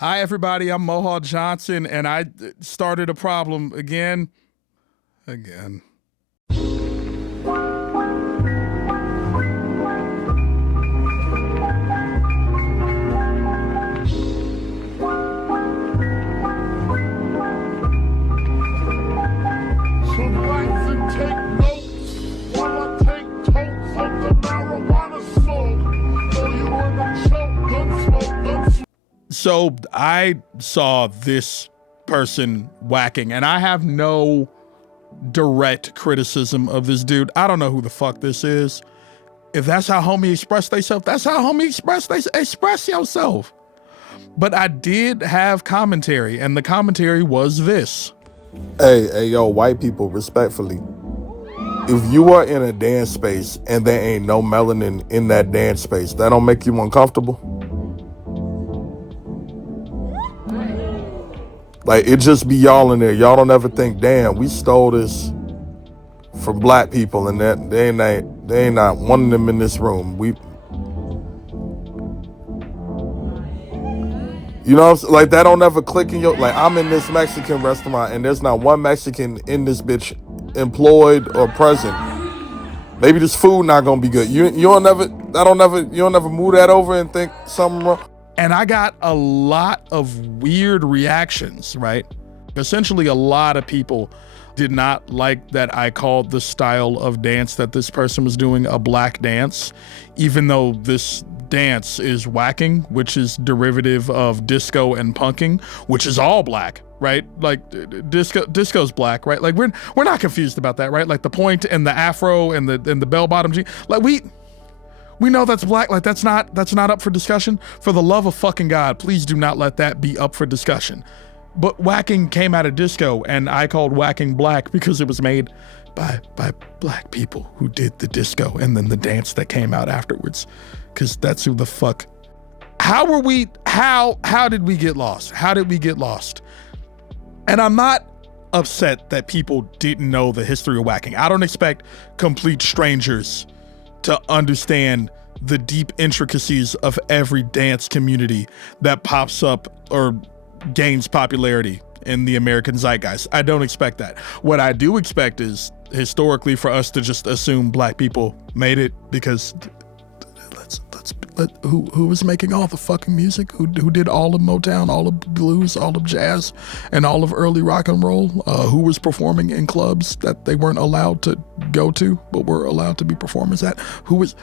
Hi, everybody. I'm Mohawk Johnson, and I started a problem again. Again. So relax and take notes while I take totes of the marijuana smoke. Throw you in a choke, gun smoke, gun smoke. So I saw this person whacking, and I have no direct criticism of this dude. I don't know who the fuck this is. If that's how homie express themselves, that's how homie express yourself. But I did have commentary, and the commentary was this. Hey, yo, white people, respectfully, if you are in a dance space and there ain't no melanin in that dance space, that don't make you uncomfortable? Like, it just be y'all in there. Y'all don't ever think, damn, we stole this from black people and that they ain't not one of them in this room. You know what I'm saying? Like, that don't ever click in your, like, I'm in this Mexican restaurant and there's not one Mexican in this bitch employed or present. Maybe this food not gonna be good. You don't never move that over and think something wrong. And I got a lot of weird reactions, right? Essentially, a lot of people did not like that I called the style of dance that this person was doing a black dance, even though this dance is whacking, which is derivative of disco and punking, which is all black, right? Like disco's black, right? Like we're not confused about that, right? Like the point and the afro and the bell bottom jean, like we know that's black. Like that's not up for discussion. For the love of fucking God, please do not let that be up for discussion. But whacking came out of disco, and I called whacking black because it was made by black people who did the disco and then the dance that came out afterwards. Because that's who the fuck. How did we get lost? How did we get lost? And I'm not upset that people didn't know the history of whacking. I don't expect complete strangers to understand the deep intricacies of every dance community that pops up or gains popularity in the American zeitgeist. I don't expect that. What I do expect is historically for us to just assume black people made it because who was making all the fucking music? Who did all of Motown, all of blues, all of jazz, and all of early rock and roll? Who was performing in clubs that they weren't allowed to go to, but were allowed to be performers at? Who was?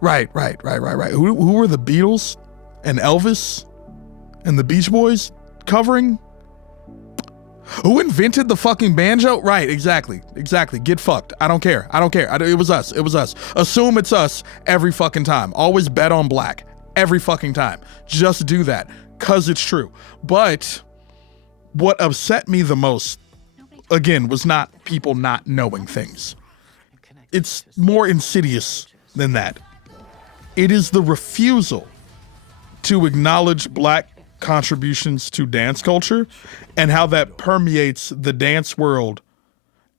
Right. Who were the Beatles and Elvis and the Beach Boys covering? Who invented the fucking banjo? Right, exactly. Get fucked. I don't care. It was us. Assume it's us every fucking time. Always bet on black every fucking time. Just do that, cause it's true. But what upset me the most, again, was not people not knowing things. It's more insidious than that. It is the refusal to acknowledge black contributions to dance culture and how that permeates the dance world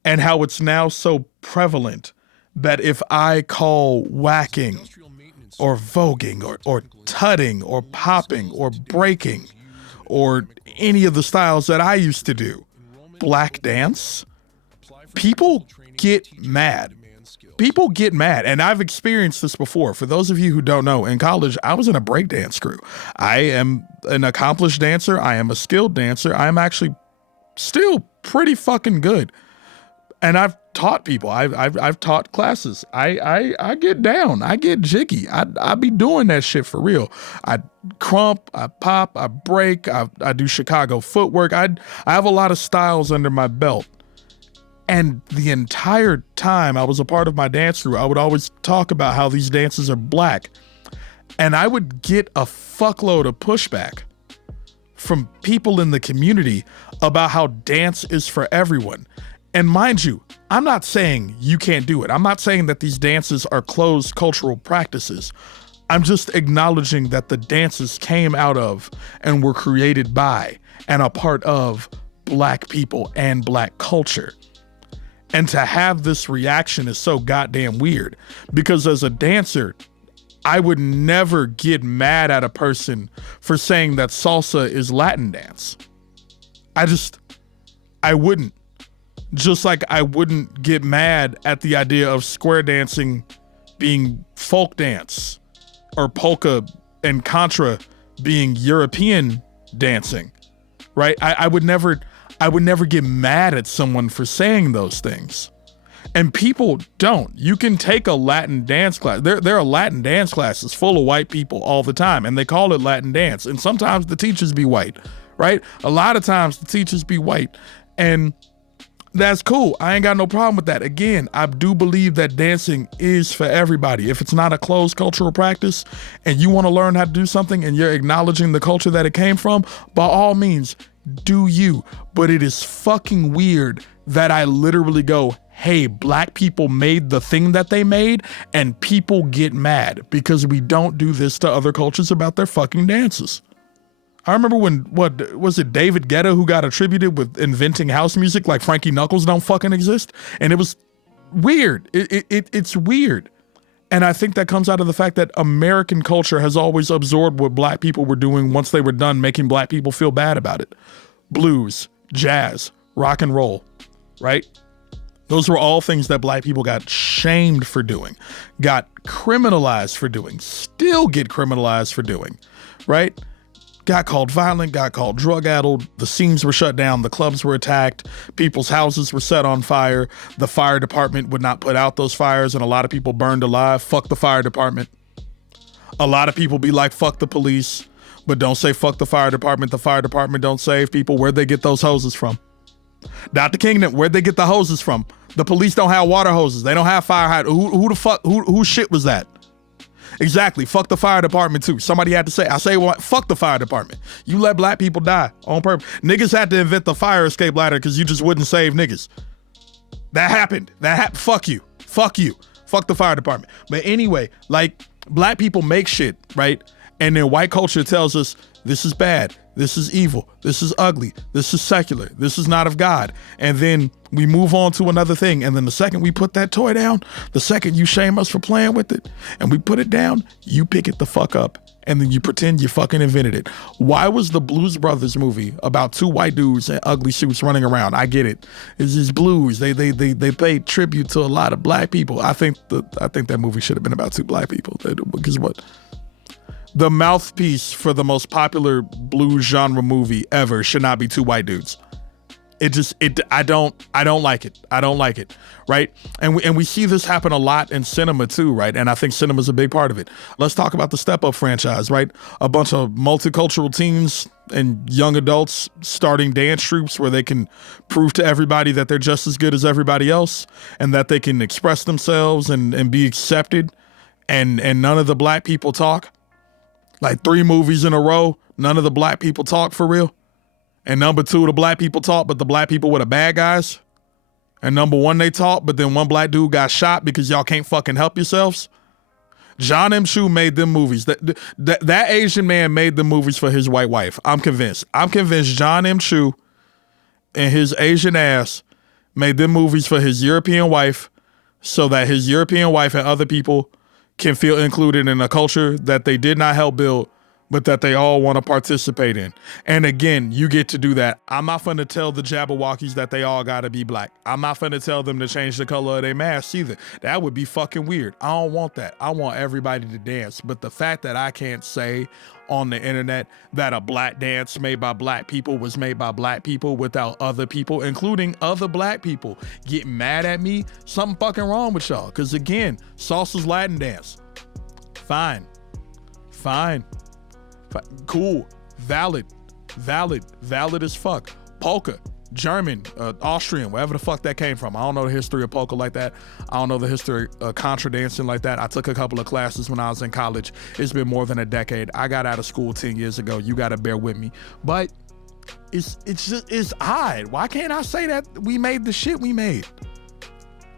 and how it's now so prevalent that if I call whacking or voguing or tutting or popping or breaking or any of the styles that I used to do black dance, people get mad. People get mad, and I've experienced this before. For those of you who don't know, in college, I was in a breakdance crew. I am an accomplished dancer. I am a skilled dancer. I am actually still pretty fucking good. And I've taught people. I've taught classes. I get down. I get jiggy. I be doing that shit for real. I crump. I pop. I break. I do Chicago footwork. I have a lot of styles under my belt. And the entire time I was a part of my dance crew, I would always talk about how these dances are black. And I would get a fuckload of pushback from people in the community about how dance is for everyone. And mind you, I'm not saying you can't do it. I'm not saying that these dances are closed cultural practices. I'm just acknowledging that the dances came out of and were created by and a part of black people and black culture. And to have this reaction is so goddamn weird because as a dancer, I would never get mad at a person for saying that salsa is Latin dance. I wouldn't. Just like I wouldn't get mad at the idea of square dancing being folk dance or polka and contra being European dancing, right? I would never get mad at someone for saying those things. And people don't. You can take a Latin dance class. There are Latin dance classes full of white people all the time, and they call it Latin dance. And sometimes the teachers be white, right? A lot of times the teachers be white. And that's cool. I ain't got no problem with that. Again, I do believe that dancing is for everybody. If it's not a closed cultural practice and you want to learn how to do something and you're acknowledging the culture that it came from, by all means, do you. But it is fucking weird that I literally go, hey, black people made the thing that they made, and people get mad because we don't do this to other cultures about their fucking dances. I remember when, what was it, David Guetta, who got attributed with inventing house music, like Frankie Knuckles don't fucking exist. And it was weird. It's weird. And I think that comes out of the fact that American culture has always absorbed what black people were doing once they were done making black people feel bad about it. Blues, jazz, rock and roll, right? Those were all things that black people got shamed for doing, got criminalized for doing, still get criminalized for doing, right? Got called violent, got called drug-addled, the scenes were shut down, the clubs were attacked, people's houses were set on fire, the fire department would not put out those fires, and a lot of people burned alive. Fuck the fire department. A lot of people be like, fuck the police, but don't say fuck the fire department. The fire department don't save people. Where'd they get those hoses from? Dr. Kingdom, where'd they get the hoses from? The police don't have water hoses. They don't have fire hydrants. Who the fuck, whose shit was that? Exactly. Fuck the fire department too. Somebody had to say, well, fuck the fire department. You let black people die on purpose. Niggas had to invent the fire escape ladder because you just wouldn't save niggas. That happened. Fuck you. Fuck you. Fuck the fire department. But anyway, like, black people make shit, right? And then white culture tells us this is bad. This is evil. This is ugly. This is secular. This is not of God. And then we move on to another thing. And then the second we put that toy down, the second you shame us for playing with it and we put it down, you pick it the fuck up. And then you pretend you fucking invented it. Why was the Blues Brothers movie about two white dudes in ugly suits running around? I get it. It's just blues. They paid tribute to a lot of black people. I think that movie should have been about two black people. Because what? The mouthpiece for the most popular blues genre movie ever should not be two white dudes. I don't like it. I don't like it. Right. And we see this happen a lot in cinema too. Right. And I think cinema is a big part of it. Let's talk about the Step Up franchise. Right. A bunch of multicultural teens and young adults starting dance troupes where they can prove to everybody that they're just as good as everybody else and that they can express themselves and be accepted. And none of the black people talk. Like 3 movies in a row, none of the black people talk for real. And number 2, the black people talk, but the black people were the bad guys. And number 1, they talk, but then one black dude got shot because y'all can't fucking help yourselves. John M. Chu made them movies. That Asian man made the movies for his white wife. I'm convinced. John M. Chu and his Asian ass made them movies for his European wife so that his European wife and other people can feel included in a culture that they did not help build, but that they all want to participate in. And again, you get to do that. I'm not finna tell the Jabberwockies that they all gotta be black. I'm not finna tell them to change the color of their masks either. That would be fucking weird. I don't want that. I want everybody to dance. But the fact that I can't say on the internet that a black dance made by black people was made by black people without other people, including other black people, get mad at me, something fucking wrong with y'all. Because again, salsa's Latin dance. Fine. Cool. Valid as fuck. Polka, German, Austrian, wherever the fuck that came from. I don't know the history of polka like that. I don't know the history of contra dancing like that. I took a couple of classes when I was in college. It's been more than a decade. I got out of school 10 years ago. You gotta bear with me. But it's odd. Why can't I say that we made the shit we made?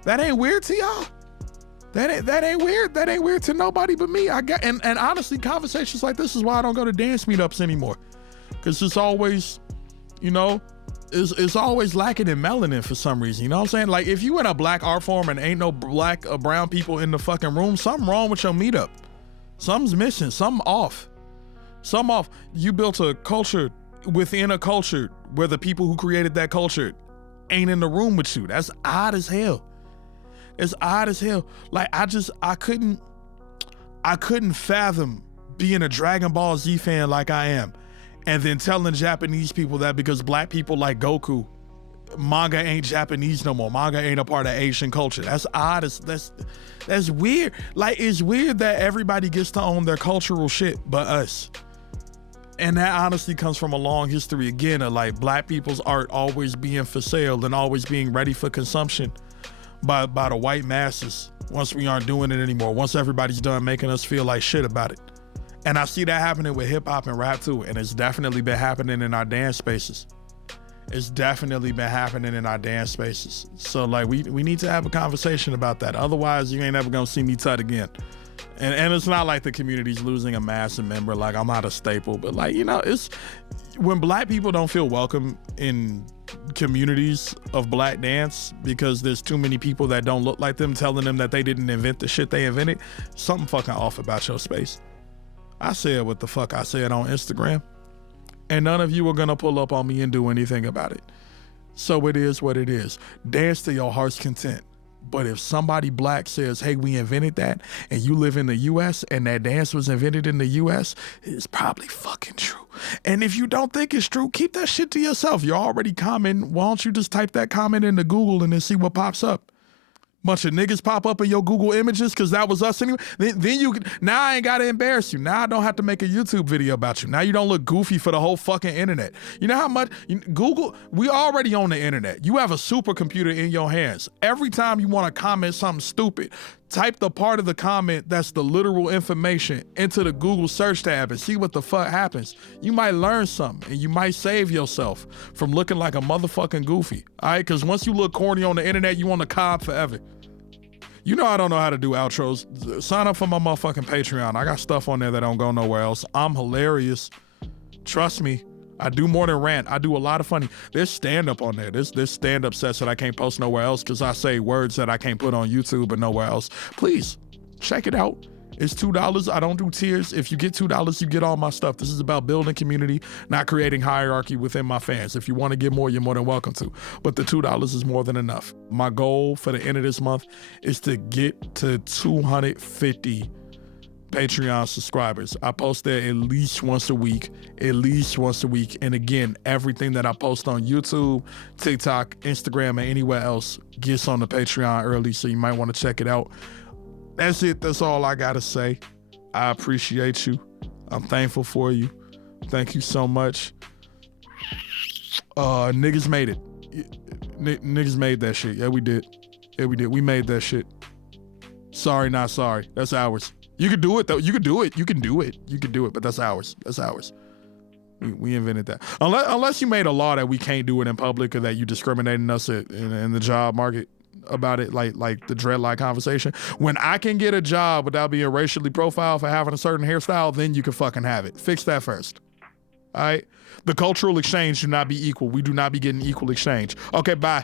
That ain't weird to y'all? That ain't weird. That ain't weird to nobody but me. And honestly, conversations like this is why I don't go to dance meetups anymore. Cause it's always, it's always lacking in melanin for some reason. You know what I'm saying? Like if you in a black art form and ain't no black or brown people in the fucking room, something wrong with your meetup. Something's missing. Something off. Something off. You built a culture within a culture where the people who created that culture ain't in the room with you. That's odd as hell. It's odd as hell. Like I couldn't fathom being a Dragon Ball Z fan like I am, and then telling Japanese people that because black people like Goku, manga ain't Japanese no more. Manga ain't a part of Asian culture. That's odd. That's weird. Like, it's weird that everybody gets to own their cultural shit but us. And that honestly comes from a long history again of like black people's art always being for sale and always being ready for consumption by the white masses once we aren't doing it anymore, once everybody's done making us feel like shit about it. And I see that happening with hip hop and rap too, and it's definitely been happening in our dance spaces. It's definitely been happening in our dance spaces. So like we need to have a conversation about that. Otherwise you ain't ever gonna see me tut again. And it's not like the community's losing a massive member, like I'm not a staple, but like, you know, it's when black people don't feel welcome in communities of black dance because there's too many people that don't look like them telling them that they didn't invent the shit they invented, something fucking off about your space. I said what the fuck I said on Instagram, and none of you are gonna pull up on me and do anything about it. So it is what it is. Dance to your heart's content. But if somebody black says, hey, we invented that, and you live in the US and that dance was invented in the US, it's probably fucking true. And if you don't think it's true, keep that shit to yourself. You're already commenting. Why don't you just type that comment into Google and then see what pops up? Bunch of niggas pop up in your Google images because that was us anyway. Then you can, now I ain't got to embarrass you. Now I don't have to make a YouTube video about you. Now you don't look goofy for the whole fucking internet. You know how much Google, we already own the internet. You have a supercomputer in your hands. Every time you want to comment something stupid, type the part of the comment that's the literal information into the Google search tab and see what the fuck happens. You might learn something and you might save yourself from looking like a motherfucking goofy. All right, because once you look corny on the internet, you on the cob forever. You know I don't know how to do outros. Sign up for my motherfucking Patreon. I got stuff on there that don't go nowhere else. I'm hilarious. Trust me. I do more than rant. I do a lot of funny. There's stand-up on there. There's stand-up sets that I can't post nowhere else because I say words that I can't put on YouTube or nowhere else. Please, check it out. It's $2. I don't do tiers. If you get $2, you get all my stuff. This is about building community, not creating hierarchy within my fans. If you want to get more, you're more than welcome to. But the $2 is more than enough. My goal for the end of this month is to get to 250 Patreon subscribers. I post there at least once a week. And again, everything that I post on YouTube, TikTok, Instagram, and anywhere else gets on the Patreon early, so you might want to check it out. That's it. That's all I gotta say. I appreciate you. I'm thankful for you. Thank you so much. Niggas made it. Niggas made that shit. Yeah, we did. We made that shit. Sorry, not sorry. That's ours. You could do it though. You could do it. But that's ours. We invented that. Unless you made a law that we can't do it in public or that you discriminating us in the job market about it, like the dreadlock conversation. When I can get a job without being racially profiled for having a certain hairstyle, then you can fucking have it. Fix that first. All right? The cultural exchange do not be equal. We do not be getting equal exchange. Okay, bye.